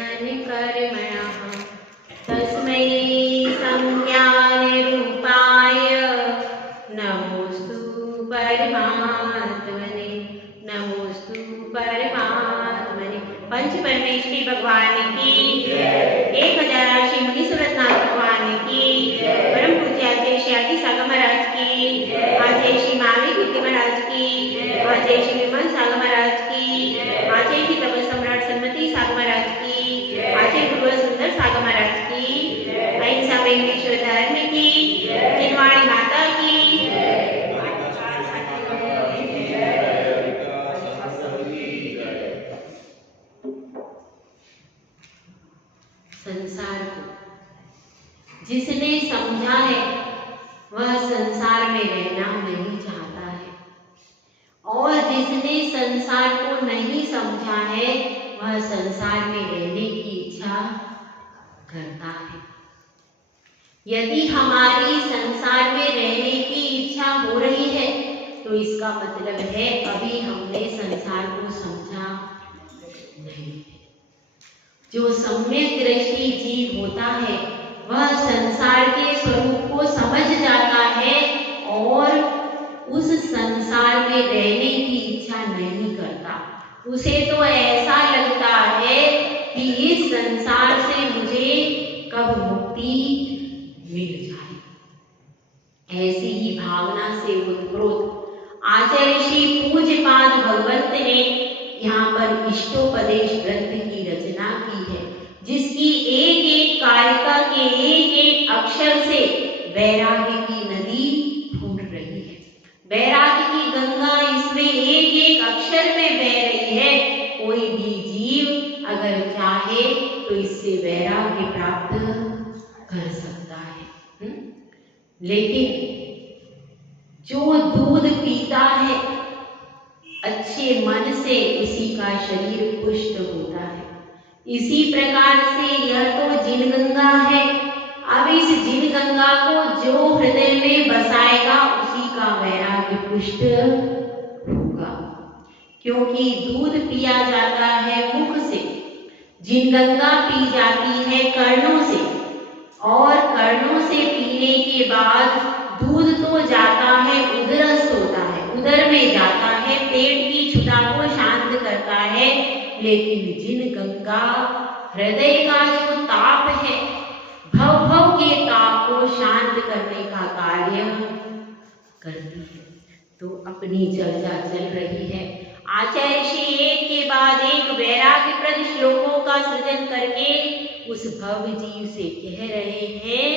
कर्मणः तस्मै संज्ञानिरूपाय नमोस्तु परमात्मने, नमोस्तु परमात्मने। पंच परमेश्वरी भगवान की 1000 श्री मुनि सुरतनाथ भगवान की, परम पूज्य आचार्य श्री आदि सागर महाराज की, आचार्य श्री मावी कीर्ति महाराज की, आचार्य श्री विमल सागर महाराज की, आचार्य श्री तप सम्राट सन्मति सागर महाराज की, आचार्य गुरु सुंदर सागर महाराज की, अहिंसा वेंकटेश्वर धर्म की, जिनवाणी माता की, संसार को जिसने समझा है वह संसार में रहना नहीं चाहता है, और जिसने संसार को नहीं समझा है वह संसार में रहने की इच्छा करता है। यदि हमारी संसार में रहने की इच्छा हो रही है तो इसका मतलब है अभी हमने संसार को समझा नहीं है। जो सम्यक दृष्टि जीव होता है वह संसार के स्वरूप को समझ जाता है और उस संसार में रहने की इच्छा नहीं करता। उसे तो ऐसा लगता है कि इस संसार से मुझे कब मुक्ति मिल जाए। ऐसी ही भावना से उत्प्रोत आचार्य श्री पूज्यपाद भगवंत ने यहाँ पर इष्टोपदेश ग्रंथ की रचना की है, जिसकी एक एक कारिका के एक एक अक्षर से वैराग्य की नदी फूट रही है। वैराग्य की गंगा इसमें एक एक अक्षर में बह रही है। कोई भी जीव अगर चाहे तो इससे वैराग्य प्राप्त कर सकता है। लेकिन जो दूध पीता है अच्छे मन से उसी का शरीर पुष्ट होता है। इसी प्रकार से यह तो जिन गंगा है, अब इस जिन गंगा को जो हृदय में बसाएगा उसी का वैराग्य पुष्ट होगा। क्योंकि दूध पिया जाता है मुख से, जिन गंगा पी जाती है कर्णों से, और कर्णों से पीने के बाद दूध तो जाता है उदरस्थ होता है, उदर में जाता है, पेट की क्षुधा को शांत करता है। लेकिन जिन गंगा हृदय का जो ताप है, भव भव के ताप को शांत करने का कार्य करती है। तो अपनी चर्चा चल रही है। आचार्य श्री एक के बाद एक वैराग्यप्रद श्लोकों का सृजन करके उस भव जीव से कह रहे हैं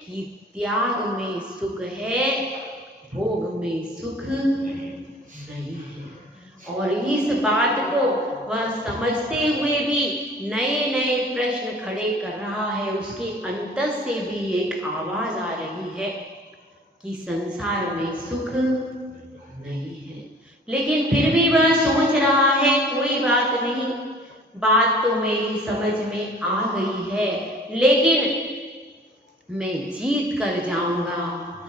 कि त्याग में सुख है, भोग में सुख नहीं है। और इस बात को वह समझते हुए भी नए नए प्रश्न खड़े कर रहा है। उसके अंतर से भी एक आवाज आ रही है कि संसार में सुख नहीं है। लेकिन फिर भी वह सोच रहा है कोई बात नहीं, बात तो मेरी समझ में आ गई है, लेकिन मैं जीत कर जाऊंगा,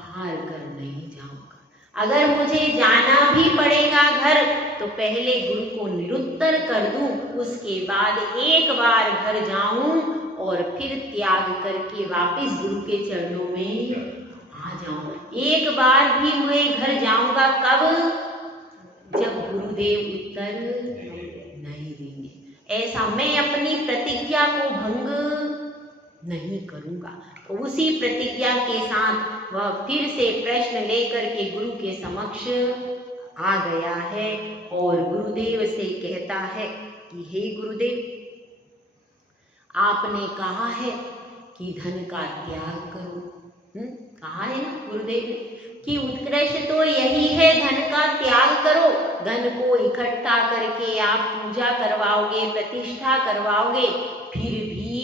हार कर नहीं जाऊंगा। अगर मुझे जाना भी पड़ेगा घर तो पहले गुरु को निरुत्तर कर दूं, उसके बाद एक बार घर जाऊं और फिर त्याग करके वापस गुरु के चरणों में आ जाऊं। एक बार भी मैं घर जाऊंगा कब? जब गुरुदेव उत्तर नहीं देंगे। ऐसा मैं अपनी प्रतिज्ञा को भंग नहीं करूंगा। तो उसी प्रतिज्ञा के साथ वह फिर से प्रश्न लेकर के गुरु के समक्ष आ गया है और गुरुदेव से कहता है कि हे गुरुदेव, आपने कहा है कि धन का त्याग करो। कहा है ना गुरुदेव ने कि उत्कृष्ट तो यही है, धन का त्याग करो। धन को इकट्ठा करके आप पूजा करवाओगे, प्रतिष्ठा करवाओगे, फिर भी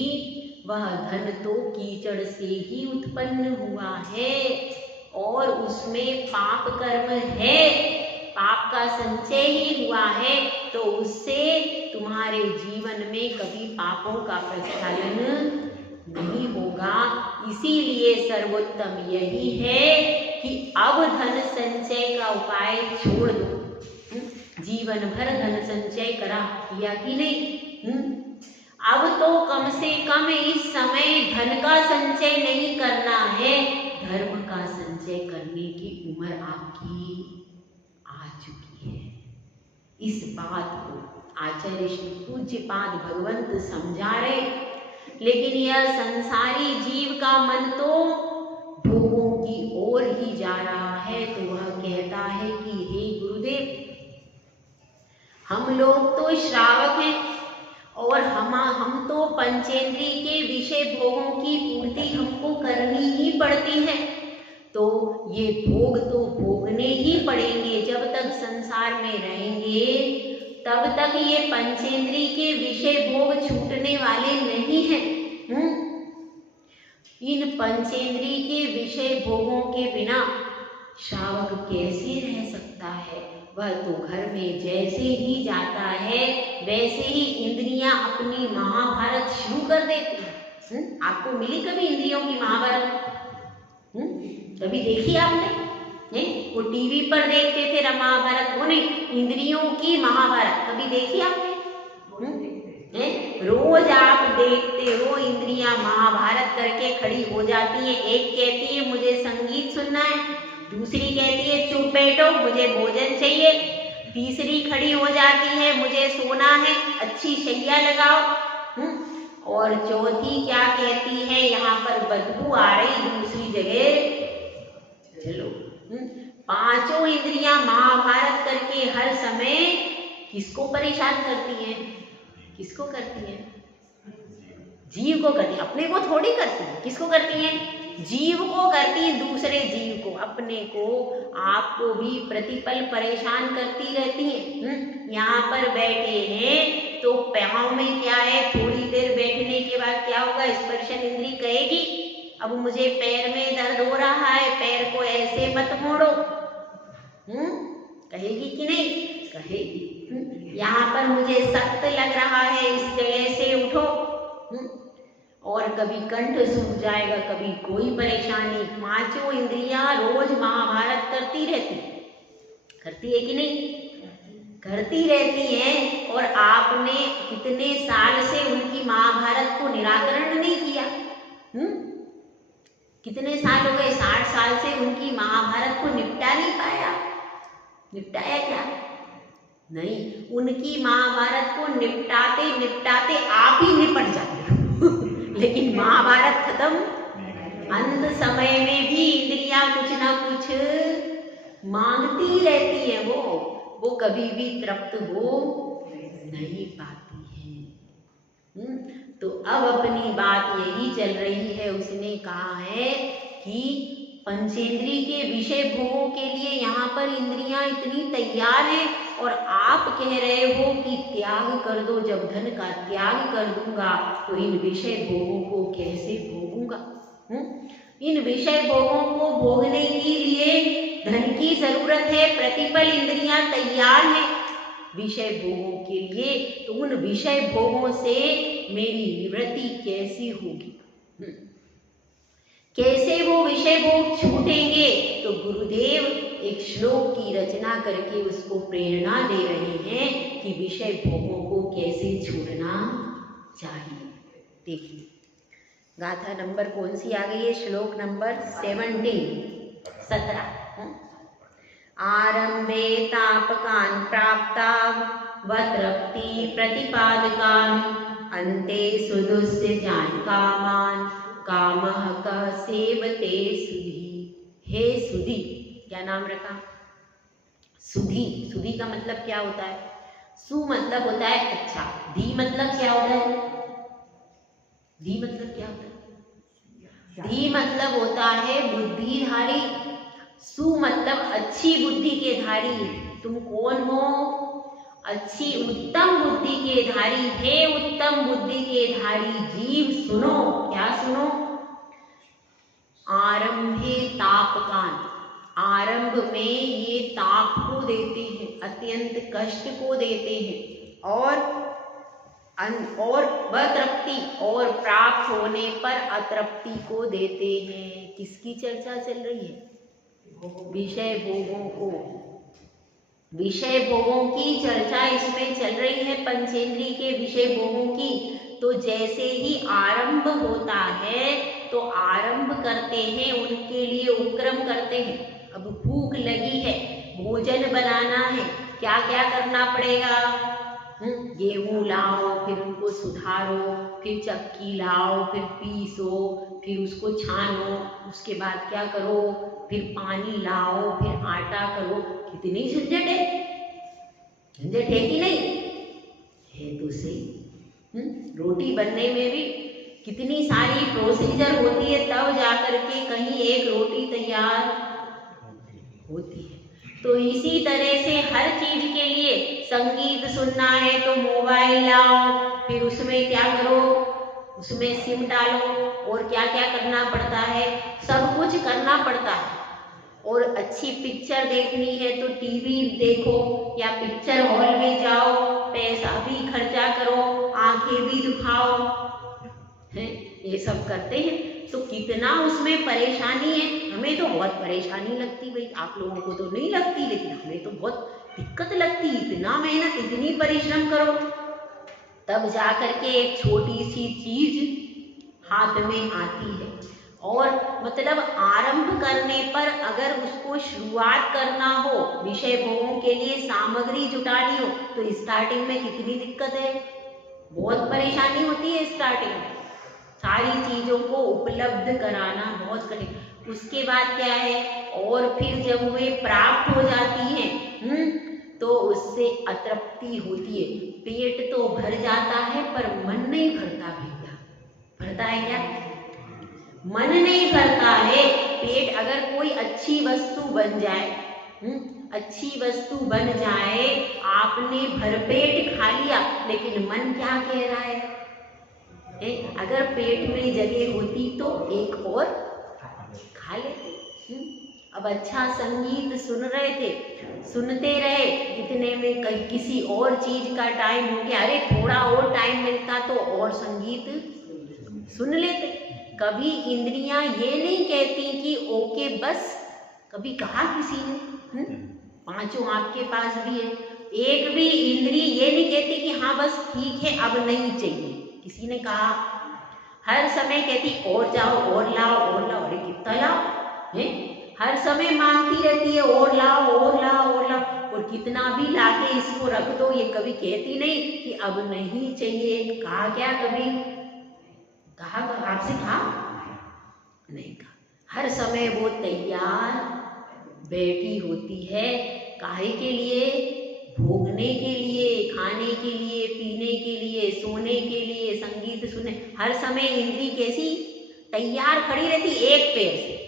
वह धन तो कीचड़ से ही उत्पन्न हुआ है और उसमें पाप कर्म है, पाप का संचय ही हुआ है। तो उससे तुम्हारे जीवन में कभी पापों का प्रक्षालन नहीं होगा। इसीलिए सर्वोत्तम यही है कि अब धन संचय का उपाय छोड़ दो। जीवन भर धन संचय करा किया कि नहीं? अब तो कम से कम इस समय धन का संचय नहीं करना है, धर्म का संचय करने की उम्र आपकी आ चुकी है। इस बात को आचार्य श्री पूज्यपाद भगवंत समझा रहे, लेकिन यह संसारी जीव का मन तो भोगों की ओर ही जा रहा है। तो वह कहता है कि हे गुरुदेव, हम लोग तो श्रावक हैं और हम तो पंचेंद्रिय के विषय भोगों की पूर्ति हमको करनी ही पड़ती है। तो ये भोग तो भोगने ही पड़ेंगे, जब तक संसार में रहेंगे तब तक ये पंचेंद्रिय के विषय भोग छूटने वाले नहीं हैं। इन पंचेंद्रिय के विषय भोगों के बिना श्रावक कैसे रह सकता है? वह तो घर में जैसे ही जाता है वैसे ही इंद्रियां अपनी महाभारत शुरू कर देती हैं। आपको मिली कभी इंद्रियों की महाभारत? कभी देखी आपने? वो टीवी पर देखते थे महाभारत, वो नहीं, इंद्रियों की महाभारत कभी देखी आपने? रोज आप देखते हो इंद्रियां महाभारत करके खड़ी हो जाती हैं। एक कहती है मुझे संगीत सुनना है, दूसरी कहती है चुप बैठो मुझे भोजन चाहिए, तीसरी खड़ी हो जाती है मुझे सोना है, अच्छी शैया लगाओ, और चौथी क्या कहती है यहाँ पर बदबू आ रही, दूसरी जगह चलो। पांचों इंद्रियां महाभारत करके हर समय किसको परेशान करती हैं? किसको करती हैं? जीव को करती है, अपने को थोड़ी करती है। किसको करती हैं? जीव को करती है, दूसरे जीव को, अपने को, आपको भी प्रतिपल परेशान करती रहती हैं। यहाँ पर बैठे हैं तो पाँव में क्या है, थोड़ी देर बैठने के बाद क्या होगा, स्पर्शन इंद्री कहेगी अब मुझे पैर में दर्द हो रहा है, पैर को ऐसे मत मोड़ो, कहेगी कि नहीं? कहेगी। यहाँ पर मुझे सख्त लग रहा है, इस जगह से उठो, और कभी कंठ सूख जाएगा, कभी कोई परेशानी। पांचों इंद्रियां रोज महाभारत करती रहती है कि नहीं? करती रहती हैं। और आपने कितने साल से उनकी महाभारत को निराकरण नहीं किया? कितने साल हो गए? 60 साल से उनकी महाभारत को निपटा नहीं पाया। निपटाया क्या? नहीं, उनकी महाभारत को निपटाते निपटाते आप ही निपट जाते हो लेकिन महाभारत खत्म। अंत समय में भी इंद्रियां कुछ ना कुछ मांगती रहती है, वो कभी भी तृप्त हो नहीं पाती है। तो अब अपनी बात यही चल रही है। उसने कहा है कि पंचेंद्रिय के विषय भोगों के लिए यहाँ पर इंद्रियां इतनी तैयार हैं और आप कह रहे हो कि त्याग कर दो। जब धन का त्याग कर दूंगा तो इन विषय भोगों को कैसे भोगूंगा? इन विषय भोगों को भोगने के लिए धन की जरूरत है, प्रतिपल इंद्रियां तैयार हैं विषय भोगों के लिए, तो उन विषय भोगों से मेरी निवृत्ति कैसी होगी? कैसे वो विषय भोग छूटेंगे? तो गुरुदेव एक श्लोक की रचना करके उसको प्रेरणा दे रहे हैं कि विषय भोगों को कैसे छोड़ना चाहिए। देखिए गाथा नंबर कौन सी आ गई है? श्लोक नंबर 17। आरंभे तापकान प्राप्ता वतृप्ति प्रतिपादकान अन्ते सुदुस्य जान कामान कामः कः सेवते सुधी। हे सुधी, क्या नाम रखा? सुधी। सुधी का मतलब क्या होता है? सु मतलब होता है अच्छा, धी मतलब क्या होता है? धी मतलब क्या होता है? धी मतलब होता है बुद्धिधारी, सु मतलब अच्छी बुद्धि के धारी। तुम कौन हो? अच्छी उत्तम बुद्धि के धारी। हे उत्तम बुद्धि के धारी जीव सुनो। क्या सुनो? आरंभे तापकान, आरंभ में ये ताप को देते हैं, अत्यंत कष्ट को देते हैं, और वतृप्ति, और प्राप्त होने पर अतृप्ति को देते हैं। किसकी चर्चा चल रही है? विषय भोगों को। विषय भोगों की चर्चा इसमें चल रही है, पंचेंद्रिय के विषय भोगों की। तो जैसे ही आरंभ होता है तो आरंभ करते हैं, उनके लिए उपक्रम करते हैं। अब भूख लगी है, भोजन बनाना है, क्या क्या करना पड़ेगा? गेहूं लाओ, फिर उनको सुधारो, फिर चक्की लाओ, फिर पीसो, फिर उसको छानो, उसके बाद क्या करो, फिर पानी लाओ, फिर आटा करो। कितनी झंझट है, झंझट है कि नहीं? है तो सही। रोटी बनने में भी कितनी सारी प्रोसीजर होती है, तब जाकर के कहीं एक रोटी तैयार होती है। तो इसी तरह से हर चीज के लिए, संगीत सुनना है तो मोबाइल लाओ, फिर उसमें क्या करो, उसमें सिम डालो, और क्या क्या करना पड़ता है, सब कुछ करना पड़ता है। और अच्छी पिक्चर देखनी है तो टीवी देखो या पिक्चर हॉल में जाओ, पैसा भी खर्चा करो, आंखें भी दुखाओ, है ये सब करते हैं। तो कितना उसमें परेशानी है, हमें तो बहुत परेशानी लगती भाई, आप लोगों को तो नहीं लगती, लेकिन हमें तो बहुत दिक्कत लगती। इतना मेहनत, इतनी परिश्रम करो, तब जाकर के एक छोटी सी चीज हाथ में आती है। और मतलब आरंभ करने पर अगर उसको शुरुआत करना हो, विषय भोगों के लिए सामग्री जुटानी हो, तो स्टार्टिंग में कितनी दिक्कत है, बहुत परेशानी होती है स्टार्टिंग में, सारी चीजों को उपलब्ध कराना बहुत कठिन। उसके बाद क्या है, और फिर जब वे प्राप्त हो जाती हैं तो उससे अतृप्ति होती है। पेट तो भर जाता है पर मन नहीं भरता भैया, भरता है क्या? मन नहीं भरता है। पेट, अगर कोई अच्छी वस्तु बन जाए, अच्छी वस्तु बन जाए, आपने भरपेट खा लिया, लेकिन मन क्या कह रहा है? अगर पेट में जगह होती तो एक और खा लेते। अब अच्छा संगीत सुन रहे थे, सुनते रहे, इतने में कहीं किसी और चीज का टाइम हो गया, अरे थोड़ा और टाइम मिलता तो और संगीत सुन लेते। कभी इंद्रियां ये नहीं कहती कि ओके बस, कभी कहा किसी ने? पांचों आपके पास भी है, एक भी इंद्री ये नहीं कहती कि हाँ बस ठीक है अब नहीं चाहिए, किसी ने कहा? हर समय कहती और जाओ और लाओ और लाओ, अरे कितना लाओ है, हर समय मांगती रहती है और लाओ और लाओ और लाओ, और कितना भी लाके इसको रख दो, ये कभी कहती नहीं कि अब नहीं चाहिए। कहा क्या कभी? कहा आपसे? कहा नहीं कहा। हर समय वो तैयार बैठी होती है, काहे के लिए? भोगने के लिए, खाने के लिए, पीने के लिए, सोने के लिए, संगीत सुनने। हर समय इंद्री कैसी तैयार खड़ी रहती, एक पैर से,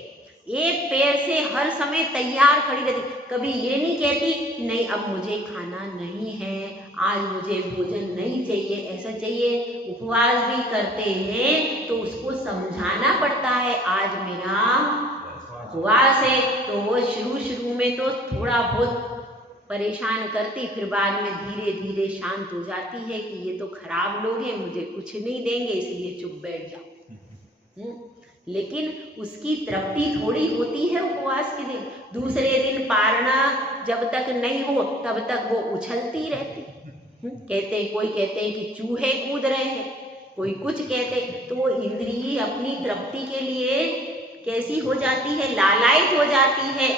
एक पैर से हर समय तैयार खड़ी रहती। कभी ये नहीं कहती कि नहीं अब मुझे खाना नहीं है, आज मुझे भोजन नहीं चाहिए, ऐसा चाहिए। उपवास भी करते हैं तो उसको समझाना पड़ता है आज मेरा उपवास है, तो वो शुरू में तो थोड़ा बहुत परेशान करती, फिर बाद में धीरे धीरे शांत हो जाती है कि ये तो खराब लोग हैं, मुझे कुछ नहीं देंगे, इसलिए चुप बैठ जाओ। लेकिन उसकी तृप्ति थोड़ी होती है उपवास के दिन। दूसरे दिन पारना जब तक नहीं हो तब तक वो उछलती रहती। कहते हैं, कोई कहते हैं कि चूहे कूद रहे हैं, कोई कुछ कहते, तो वो इंद्रिय अपनी तृप्ति के लिए कैसी हो जाती है, लालायित हो जाती है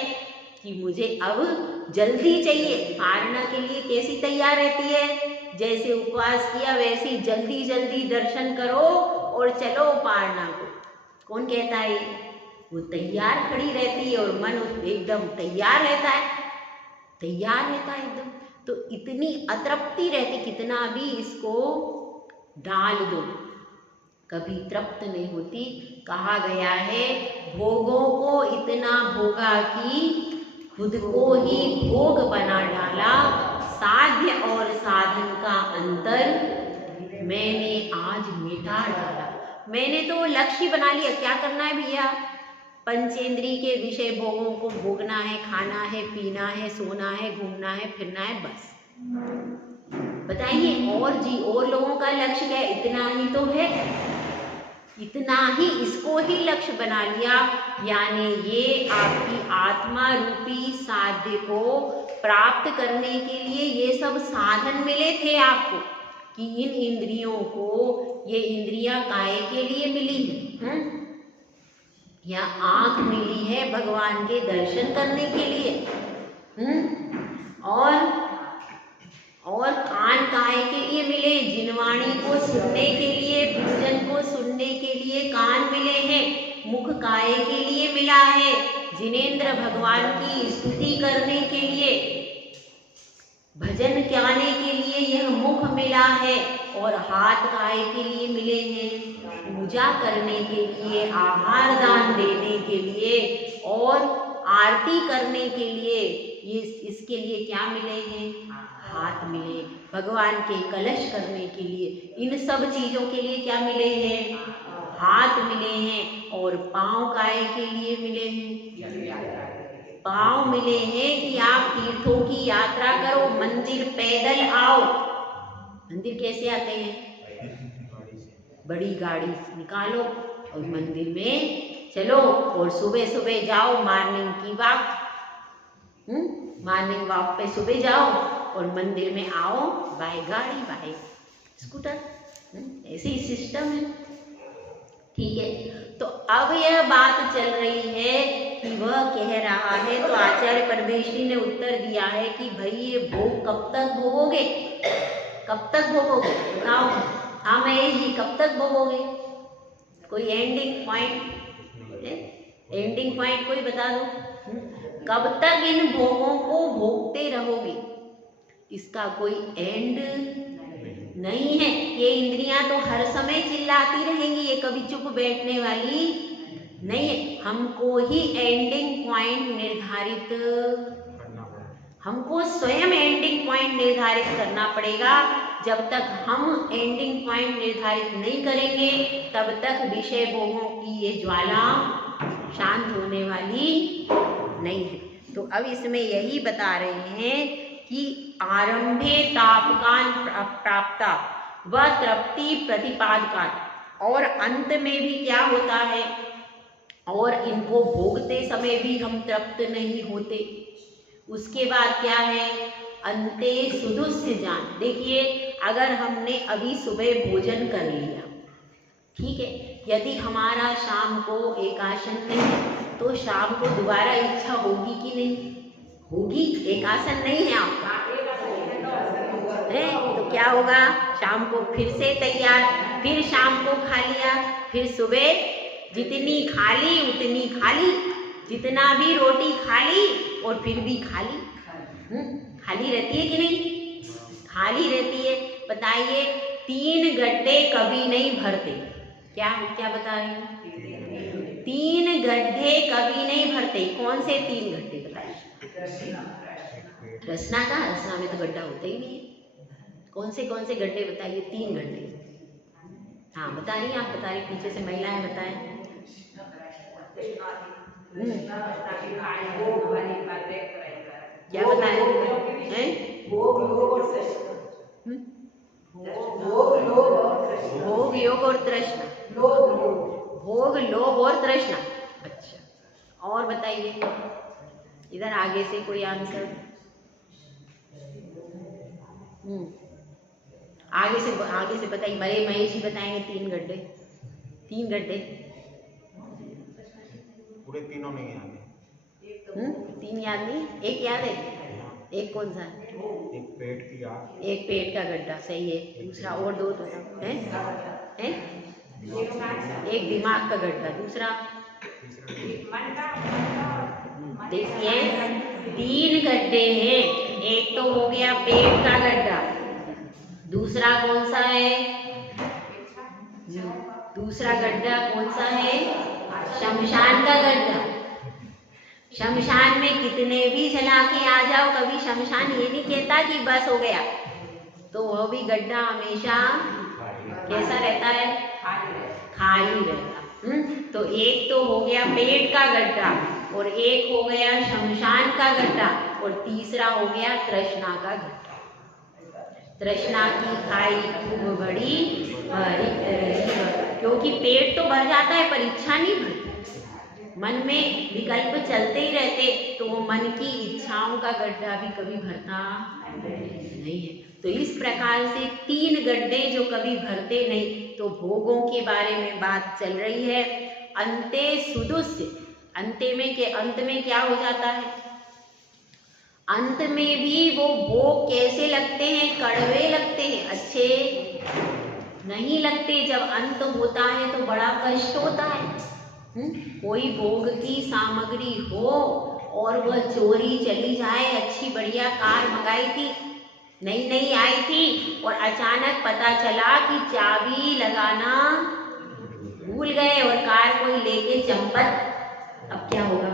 कि मुझे अब जल्दी चाहिए। पारना के लिए कैसी तैयार रहती है, जैसे उपवास किया वैसे जल्दी जल्दी दर्शन करो और चलो पारना को। कौन कहता है? वो तैयार खड़ी रहती है और मन एकदम तैयार रहता है, तैयार रहता है एकदम। तो इतनी अतृप्ति रहती, कितना भी इसको डाल दो कभी तृप्त नहीं होती। कहा गया है भोगों को इतना भोगा कि खुद को ही भोग बना डाला, साध्य और साधन का अंतर मैंने आज मिटा डाला। मैंने तो लक्ष्य बना लिया, क्या करना है भैया? पंचेंद्रिय के विषय भोगों को भोगना है, खाना है, पीना है, सोना है, घूमना है, फिरना है, बस। बताइए और जी, और लोगों का लक्ष्य क्या है? इतना ही तो है, इतना ही, इसको ही लक्ष्य बना लिया। यानी ये आपकी आत्मा रूपी साध्य को प्राप्त करने के लिए ये सब साधन मिले थे आपको कि इन इंद्रियों को, ये इंद्रियां काहे के लिए मिली है? या आंख मिली है भगवान के दर्शन करने के लिए, और कान काहे के लिए मिले? जिनवाणी को सुनने के लिए, पूजन को सुनने के लिए कान मिले हैं। मुख काहे के लिए मिला है? जिनेंद्र भगवान की स्तुति करने के लिए, भजन गाने के लिए यह मुख मिला है। और हाथ काहे के लिए मिले हैं? पूजा करने के लिए, आहार दान देने के लिए और आरती करने के लिए। ये इसके लिए क्या मिले हैं? हाथ मिले। भगवान के कलश करने के लिए, इन सब चीजों के लिए क्या मिले हैं? हाथ मिले हैं। और पांव काहे के लिए मिले हैं? पांव मिले हैं कि आप तीर्थों की यात्रा करो, मंदिर पैदल आओ। मंदिर कैसे आते हैं? बड़ी गाड़ी निकालो और मंदिर में चलो, और सुबह सुबह जाओ मॉर्निंग की वॉक, मॉर्निंग वॉक पे सुबह जाओ और मंदिर में आओ बाय गाड़ी, बाय स्कूटर। ऐसे ही सिस्टम है। ठीक है, तो अब यह बात चल रही है कि वह कह रहा है, तो आचार्य परमेश्वरी ने उत्तर दिया है कि भाई ये भोग कब तक भोगोगे? कब तक भोगोगे बताओ? हाँ महेश जी, कब तक भोगोगे? कोई एंडिंग पॉइंट, एंडिंग पॉइंट कोई बता दो। कब तक इन भोगों को भोगते रहोगे? इसका कोई एंड नहीं है। ये इंद्रियां तो हर समय चिल्लाती रहेंगी, ये कभी चुप बैठने वाली नहीं है। हमको ही एंडिंग पॉइंट निर्धारित, हमको स्वयं एंडिंग पॉइंट निर्धारित करना पड़ेगा। जब तक हम एंडिंग पॉइंट निर्धारित नहीं करेंगे तब तक विषय भोगों की ये ज्वाला शांत होने वाली नहीं है। तो अब इसमें यही बता रहे हैं कि आरंभे तापकान प्राप्ता व तृप्ति प्रतिपादका, और अंत में भी क्या होता है? और इनको भोगते समय भी हम तृप्त नहीं होते। उसके बाद क्या है? अंते सुदुस्य जान। देखिए, अगर हमने अभी सुबह भोजन कर लिया, ठीक है, यदि हमारा शाम को एकासन नहीं तो शाम को दोबारा इच्छा होगी कि नहीं होगी? एकासन नहीं है आपका है तो क्या होगा? शाम को फिर से तैयार, फिर शाम को खा लिया, फिर सुबह जितनी खाली उतनी खाली, जितना भी रोटी खाली और फिर भी खाली। खाली रहती है कि नहीं? खाली रहती है। बताइए, 3 गड्ढे कभी नहीं भरते। क्या क्या बता रही हूँ? 3 गड्ढे कभी नहीं भरते। कौन से 3 गड्ढे बताइए? रसना का, रसना में तो गड्ढा होता ही नहीं है। कौन से गड्ढे बताइए? 3 गड्ढे। हाँ बता रही हैं आप, बता रही, पीछे से महिलाएं बताएं। क्या बताएं? भोग योग और तृष्णा। भोग लोभ और तृष्णा। अच्छा, और बताइए इधर आगे से कोई आंसर? आगे से बताइए। मरे महेश जी बताएंगे 3 गड्ढे। 3 गड्ढे पूरे तीनों नहीं याद है। 3 याद नहीं? एक याद है? एक कौन सा? एक पेट की आग, एक पेट का गड्ढा, सही है। दूसरा और 2 तो है? एक दिमाग का गड्ढा, दूसरा देखिए 3 गड्ढे हैं। एक तो हो गया पेट का गड्ढा, दूसरा कौन सा है? दूसरा गड्ढा कौन सा है? शमशान का गड्ढा। शमशान में कितने भी चला के आ जाओ, कभी शमशान ये नहीं कहता कि बस हो गया, तो वह भी गड्ढा हमेशा कैसा रहता है? खाली रहता। तो एक तो हो गया पेट का गड्ढा, और एक हो गया शमशान का गड्ढा, और तीसरा हो गया तृष्णा का गड्ढा। तृष्णा की खाई खूब बड़ी भरी, क्योंकि पेट तो भर जाता है पर इच्छा नहीं भरती। मन में विकल्प चलते ही रहते तो वो मन की इच्छाओं का गड्ढा भी कभी भरता नहीं है। तो इस प्रकार से 3 गड्ढे जो कभी भरते नहीं। तो भोगों के बारे में बात चल रही है। अंते सुदुस्य, अंत में क्या हो जाता है? अंत में भी वो भोग कैसे लगते हैं? कड़वे लगते हैं, अच्छे नहीं लगते। जब अंत होता है तो बड़ा कष्ट होता है। कोई भोग की सामग्री हो और वह चोरी चली जाए, अच्छी बढ़िया कार मंगाई थी, नई आई थी और अचानक पता चला कि चाबी लगाना भूल गए और कार कोई लेके चंपत, अब क्या होगा?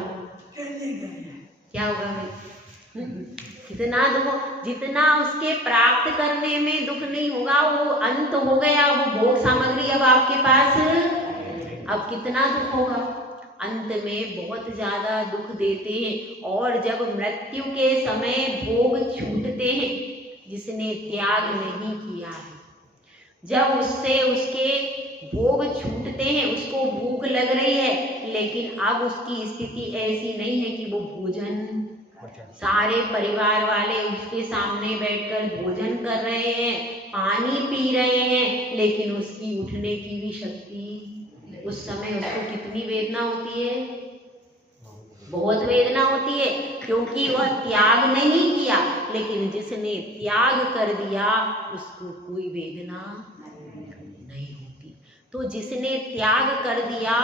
क्या होगा भाई? कितना दुख, जितना उसके प्राप्त करने में दुख नहीं होगा, वो अंत हो गया, वो भोग सामग्री अब आपके पास, अब कितना दुख होगा? अंत में बहुत ज्यादा दुख देते हैं। और जब मृत्यु के समय भोग छूटते हैं, जिसने त्याग नहीं किया है, जब उससे उसके भोग छूटते हैं, उसको भूख लग रही है, लेकिन अब उसकी स्थिति ऐसी नहीं है कि वो भोजन, सारे परिवार वाले उसके सामने बैठकर भोजन कर रहे हैं, पानी पी रहे हैं, लेकिन उसकी उठने की भी शक्ति, उस समय उसको कितनी वेदना होती है? बहुत वेदना होती है, क्योंकि वह त्याग नहीं किया। लेकिन जिसने त्याग कर दिया उसको कोई वेदना नहीं होती। तो जिसने त्याग कर दिया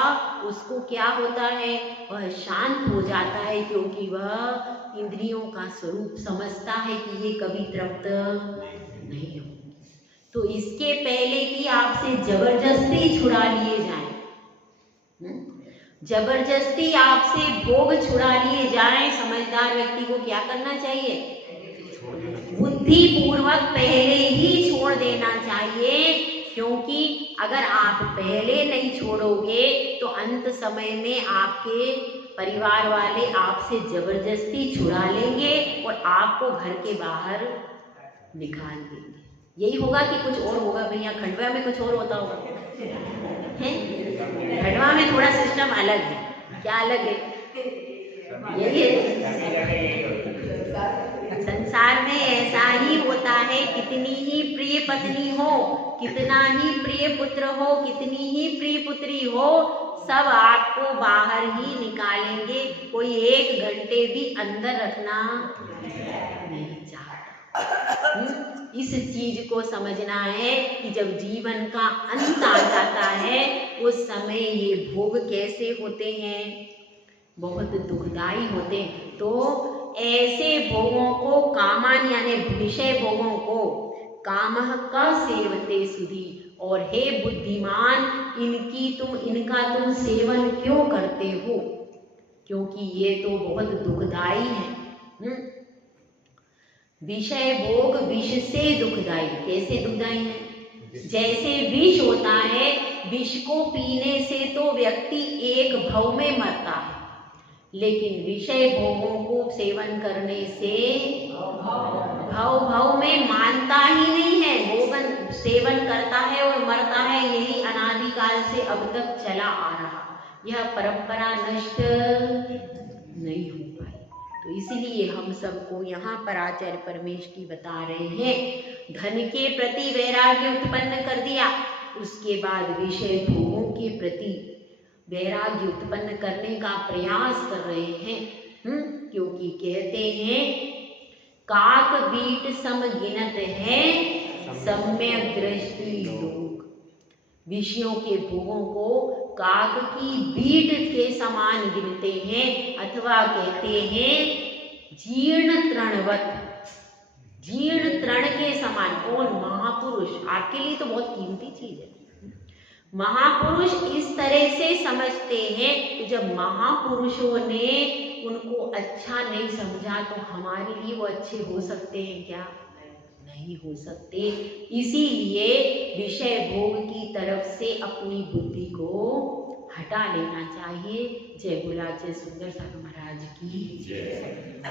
उसको क्या होता है? वह शांत हो जाता है, क्योंकि वह इंद्रियों का स्वरूप समझता है कि ये कभी तृप्त नहीं होगी। तो इसके पहले कि आपसे जबरदस्ती छुड़ा लिए जाए, जबरदस्ती आपसे भोग छुड़ा लिए जाए, समझदार व्यक्ति को क्या करना चाहिए? बुद्धि पूर्वक पहले ही छोड़ देना चाहिए। क्योंकि अगर आप पहले नहीं छोड़ोगे तो अंत समय में आपके परिवार वाले आपसे जबरदस्ती छुड़ा लेंगे और आपको घर के बाहर निकाल देंगे। यही होगा कि कुछ और होगा? भैया खंडवा में कुछ और होता होगा है? खंडवा में थोड़ा सिस्टम अलग है। क्या अलग है? यही है, संसार में ऐसा ही होता है। कितनी ही प्रिय पत्नी हो, कितना ही प्रिय पुत्र हो, कितनी ही प्रिय पुत्री हो, सब आपको बाहर ही निकालेंगे। कोई 1 घंटे भी अंदर रखना नहीं चाहता। इस चीज को समझना है कि जब जीवन का अंत आ जाता है उस समय ये भोग कैसे होते हैं? बहुत दुखदाई होते हैं। तो ऐसे भोगों को कामान यानी विषय भोगों को कामः का सेवते सुधी, और हे बुद्धिमान इनका तुम सेवन क्यों करते हो? क्योंकि ये तो बहुत दुखदाई है। विषय भोग विष से दुखदाई। कैसे दुखदाई है? जैसे विष होता है, विष को पीने से तो व्यक्ति एक भव में मरता है, लेकिन विषय भोगों को सेवन करने से भव में मानता ही नहीं है, भोगन सेवन करता है और मरता है। यही अनादिकाल से अब तक चला आ रहा, यह परंपरा नष्ट नहीं हो पाई। तो इसलिए हम सबको यहाँ पर आचार्य परमेश की बता रहे हैं, धन के प्रति वैराग्य उत्पन्न कर दिया, उसके बाद विषय भोगों के प्रति वैराग्य उत्पन्न करने का प्रयास कर रहे हैं। क्योंकि कहते हैं काक बीट सम गिनत है सम्यक दृष्टि लोग। विषयों के भोगों को काक की बीट के समान गिनते हैं, अथवा कहते हैं जीर्ण तृणवत, जीर्ण तृण के समान। कौन? महापुरुष। आपके लिए तो बहुत कीमती चीज है। महापुरुष इस तरह से समझते हैं कि जब महापुरुषों ने उनको अच्छा नहीं समझा तो हमारे लिए वो अच्छे हो सकते हैं क्या? नहीं हो सकते। इसीलिए विषय भोग की तरफ से अपनी बुद्धि को हटा लेना चाहिए। जय गुलाचय सुंदर सागर महाराज की जय।